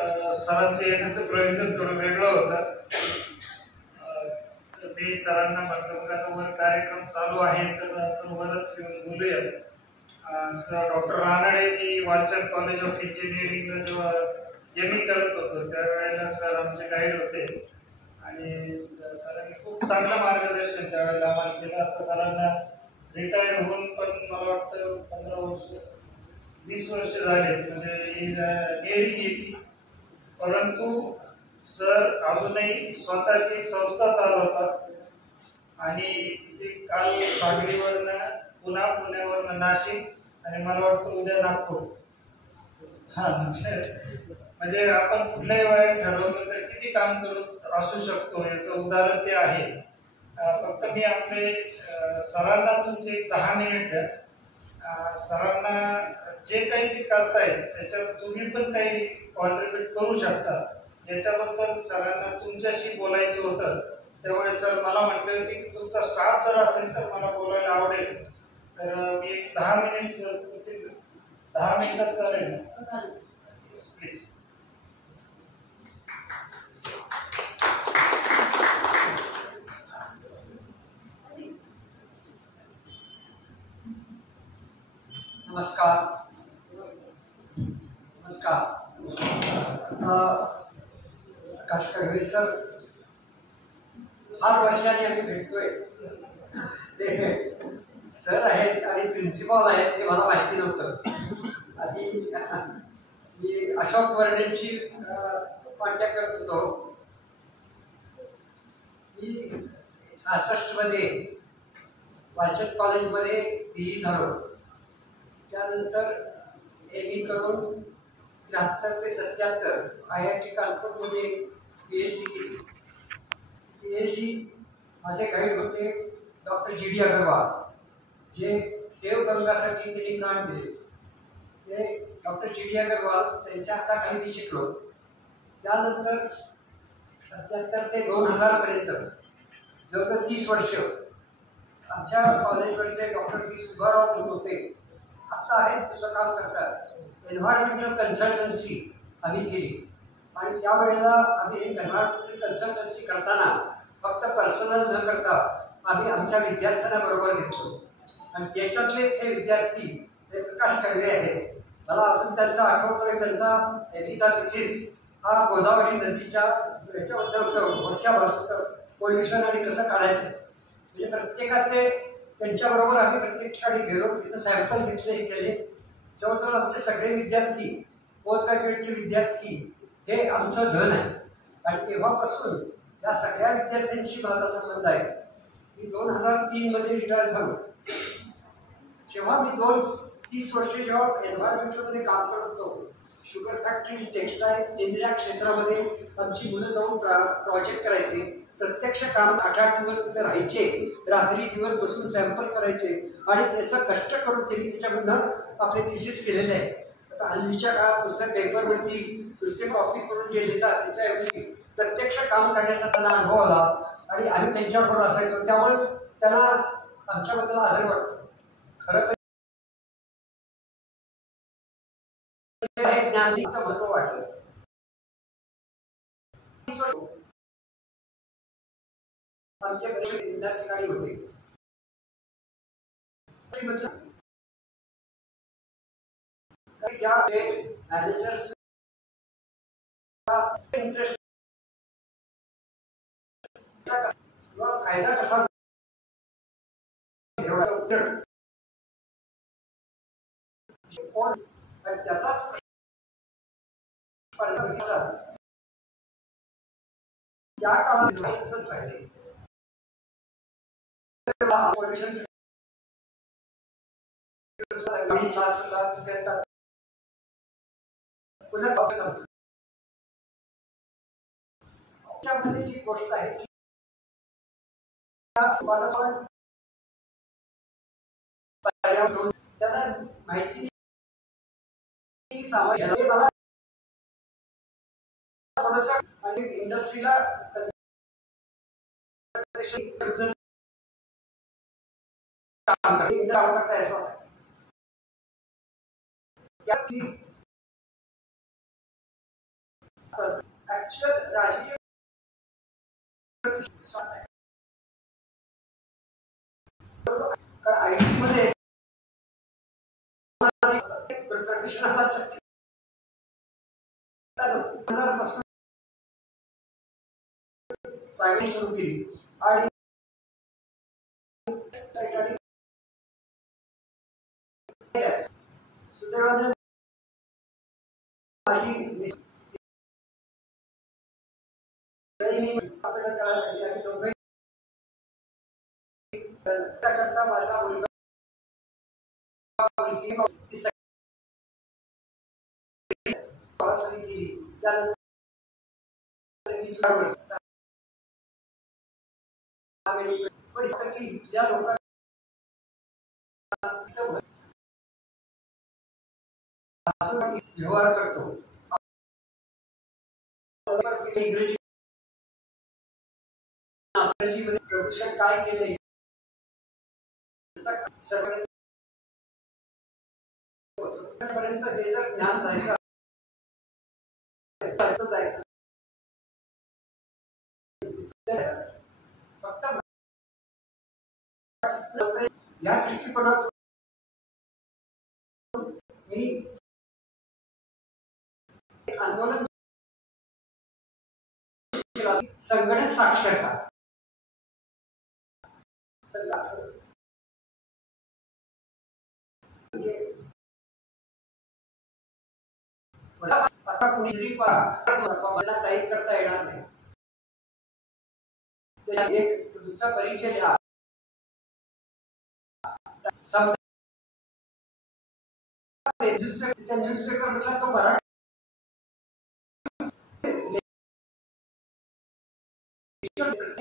सरांचं येण्याचं प्रयोजन थोडं वेगळं होतं. मी सरांना म्हटलं बघा आता वर कार्यक्रम चालू आहे तर आपण वरच येऊन बोलूयात. सर डॉक्टर रानडे मी वालचंद कॉलेज ऑफ इंजिनिअरिंगला जेव्हा एम.ई. करत होतो त्यावेळेला सर आमचे गाईड होते आणि सरांनी खूप चांगलं मार्गदर्शन त्यावेळेला आम्हाला केलं. आता सरांना रिटायर होऊन पण मला वाटतं 15 वर्ष 20 वर्ष झाले म्हणजे डेअरी गेली, परंतु सर अजूनही स्वतःची संस्था चालवतात आणि काल सांगलीवरनं पुण्यावरनं नाशिक आणि मला वाटतं उद्या नागपूर. हा म्हणजे आपण कुठल्याही वयात ठरवलं तर किती काम करत असू शकतो याचं उदाहरण ते आहे. फक्त मी आपले सरांना तुमचे 10 मिनिट द्या. सरांना जे काही ते करतायत त्याच्यात तुम्ही पण काही कॉन्ट्रीब्युट करू शकता याच्याबद्दल सरांना तुमच्याशी बोलायचं होतं. त्यामुळे सर मला म्हटले होते की तुमचा स्टाफ जर असेल तर मला बोलायला आवडेल. तर मी 10 मिनिट 10 मिनिटात चालेल प्लीज. नमस्कार. आकाश कडवे सर फार वर्षांनी आम्ही भेटतोय. ते सर आहेत आणि प्रिन्सिपॉल आहेत हे मला माहिती नव्हतं. आधी मी अशोक वर्णेंची कॉन्टॅक्ट करत होतो. मी 66 मध्ये वालचंद कॉलेजमध्ये PE झालो. त्यानंतर ME करून 73 ते 77 IIT कानपूरमध्ये PhD केली. PhD माझे गाईड होते डॉक्टर GD अग्रवाल, जे सेव गंगासाठी त्यांनी ग्रांट दिले. ते डॉक्टर GD अग्रवाल त्यांच्या हाताखाली मी शिकलो. त्यानंतर 77 ते 2000 पर्यंत जवळ 30 वर्ष आमच्या कॉलेजवरचे डॉक्टर B सुब्बाराव होते. आता आहेत तुझं काम करतात एन्व्हायरमेंटल कन्सल्टन्सी आम्ही केली. आणि त्यावेळेला आम्ही एन्व्हायरमेंटल कन्सल्टन्सी करताना फक्त पर्सनल न करता आम्ही आमच्या विद्यार्थ्यांना बरोबर घेतलो. आणि त्याच्यातलेच हे विद्यार्थी हे प्रकाश कडवे आहेत. मला अजून त्यांचा आठवतोय त्यांचा ME चा थिसीस हा गोदावरी नदीच्या याच्याबद्दल होतं, वरच्या बाजूचं पोल्युशन आणि कसं काढायचं. म्हणजे प्रत्येकाचे त्यांच्याबरोबर आम्ही प्रत्येक ठिकाणी गेलो, तिथं सॅम्पल घेतले, हे केले. जवळजवळ आमचे सगळे विद्यार्थी पोस्ट ग्रॅज्युएटचे विद्यार्थी हे आमचं धन आहे. आणि तेव्हापासून या सगळ्या विद्यार्थ्यांशी माझा संबंध आहे. मी 2003 मध्ये रिटायर झालो. जेव्हा मी 30 वर्षे जेव्हा एन्व्हायरमेंटलमध्ये काम करत होतो, शुगर फॅक्टरीज, टेक्स्टाईल्स, निरनिराळ्या क्षेत्रामध्ये आमची मुलं जाऊन प्रोजेक्ट करायचे. प्रत्यक्ष काम 8-8 दिवस तिथे राहायचे, रात्री दिवस बसून सॅम्पल करायचे आणि त्याचं कष्ट करून त्यांनी त्याच्यामधनं आपले थिसीस केलेले आहे. आता हल्लीच्या काळात नुसतं पेपरवरती नुसते कॉपी करून जे लिहितात त्याच्याऐवजी प्रत्यक्ष काम करण्याचा त्यांना अनुभव आला आणि आम्ही त्यांच्याबरोबर असायचो. त्यामुळेच त्यांना आमच्याबद्दल आदर वाटतो. खरं तर ज्ञानाचं महत्व वाटलं. आमचे त्या ठिकाणी होते. ज्या मॅनेजर्स इंटरेस्ट किंवा फायदा कसा कोण त्याचा त्या काळात तसंच राहिले. जी गोष्ट आहे त्यांना माहिती मला थोडंसं आणि इंडस्ट्रीला काम करता असं वाटायचं. ऍक्च्युअल राजकीय आयटी मध्ये प्रदर्शनाला प्रायव्हेट सुरू केली आणि सुदैवाने माझी करता माझा मुलगा ज्या लोकांना व्यवहार करतो इंग्रजी प्रदूषण काय केले पर्यंत हे जर ज्ञान जायचं फक्त या दृष्टिकोनातून मी एक आंदोलन संगणक साक्षरता आता कुणीतरी मला टाईप करता येणार नाही एक तुमचा परिचय द्या न्यूजपेपर म्हटला तो मराठी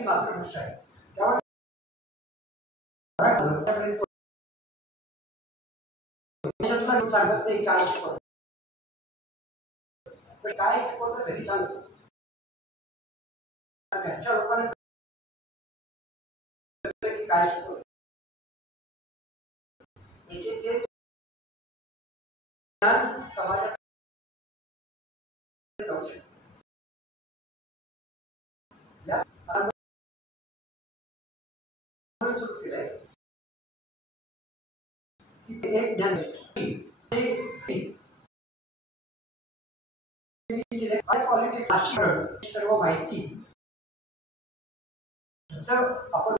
मातृभाषा आहे त्यामुळे सांगत नाही काय शिकवत पण काय शिकवतं घरी सांगतो घरच्या लोकांना काय शिकवत म्हणजे ते समाजात जाऊ शकतो सुरू केलंय एक ज्ञान क्वालिटी सर्व माहिती आपण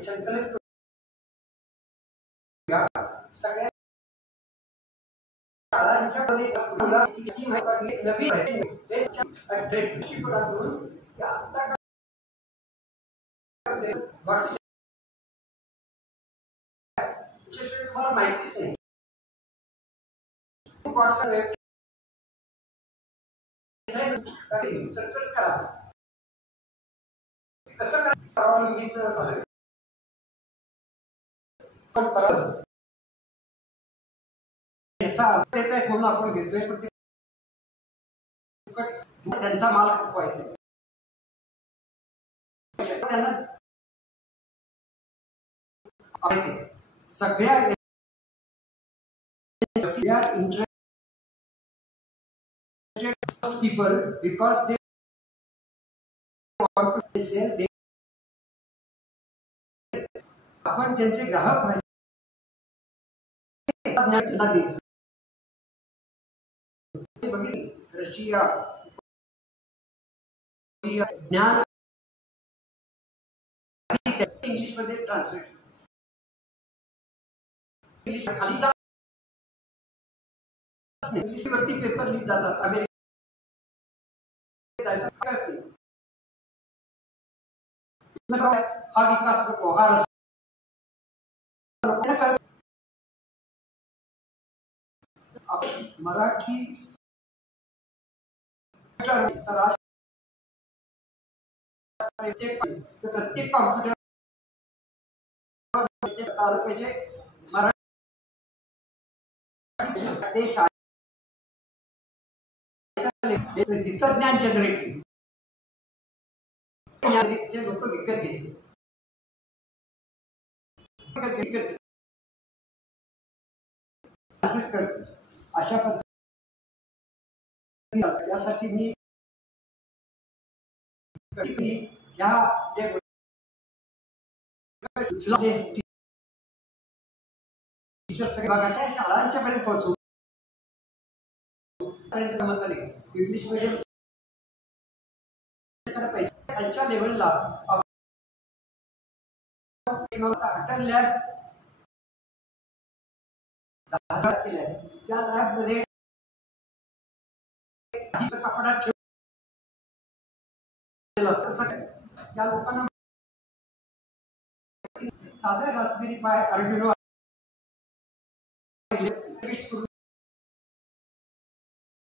संकलित सगळ्या शाळांच्या मध्ये नवीन दृष्टिकोनातून तुम्हाला माहितीच नाही करा कसं करावं पण परत याचा अर्थ येत आहे म्हणून आपण घेतोय पण त्यांचा माल खपवायचा त्यांना सगळ्या people because they want to sell they आपण त्यांचे ग्राहक व्हायचे रशिया ज्ञान इंग्लिश मध्ये ट्रान्सलेट इंग्लिश खाली इंग्लिश वरती पेपर लिहित जातात अमेरिका हा विकास नको हा मराठी प्रत्येक कॉम्प्युटर पाहिजे मराठी ज्ञान जनरेटिंग लोक विकत घेतले अशा पद्धतीने त्यासाठी मी ह्या टीचर सगळे भागात शाळांच्या पर्यंत पोहोचू इंग्लिश मीडियम पैसे त्यांच्या लेवलला अटल लॅब 10 केल्या त्या लॅब मध्ये कपड्यात ठेवलेलं असतं त्या लोकांना साधा रास्पबेरी पाय अर्डिनो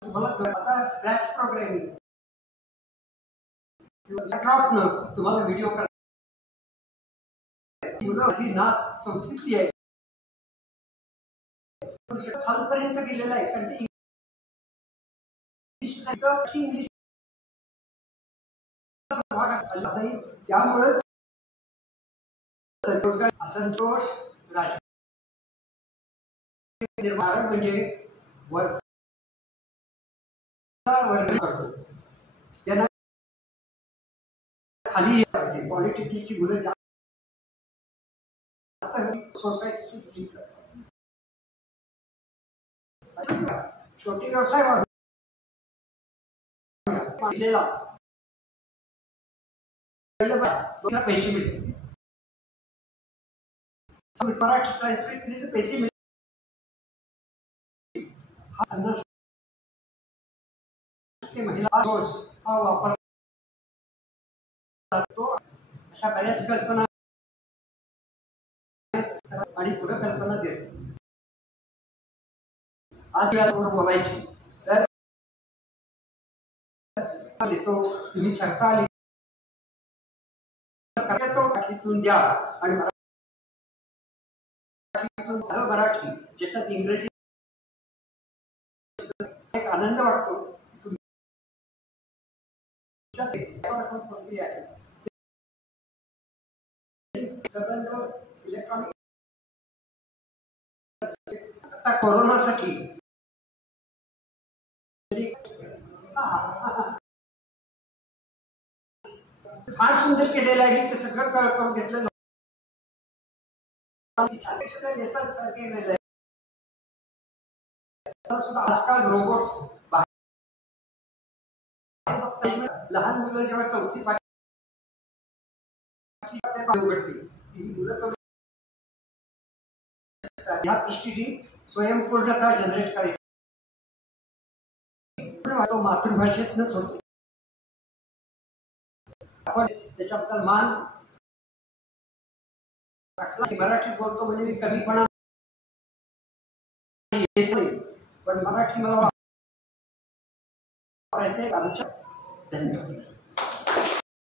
तुम्हाला आता स्क्रॅच प्रोग्रामिंग ड्रॉप न तुम्हाला व्हिडिओ मुलं नाथ चौथीतली आहे खालपर्यंत गेलेला आहे कारण इंग्लिश त्यामुळे असंतोष निर्माण म्हणजे वर्ग करतो त्यांना खाली पाहिजे पॉलिटिकलची मुलं जास्त सोसायटीची छोटे व्यवसाय वाढलेला पैसे मिळते मराठी ट्रान्सलेट केले तर पैसे मिळते महिला हा वापर अशा बऱ्याच कल्पना आणि पुढे कल्पना देतो आज यावर बोलायची तर तो तुम्ही सरता आली तो मराठीतून द्या आणि मराठी ज्याच्यात इंग्रजी एक आनंद वाटतो इलेक्ट्रॉनिक आता कोरोनासाठी फार सुंदर केलेलं आहे ते सगळं करून घेतलं आजकाल रोबोट्स लहान मुलं जेव्हा चौथी उघडतील या दृष्टीने स्वयंपूर्णता जनरेट करायची तो मातृभाषेतनच होतो आपण त्याच्याबद्दल मान मराठीत बोलतो म्हणजे मी कमीपणा पण मराठी मला वापरायचं आमच्या धन्यवाद.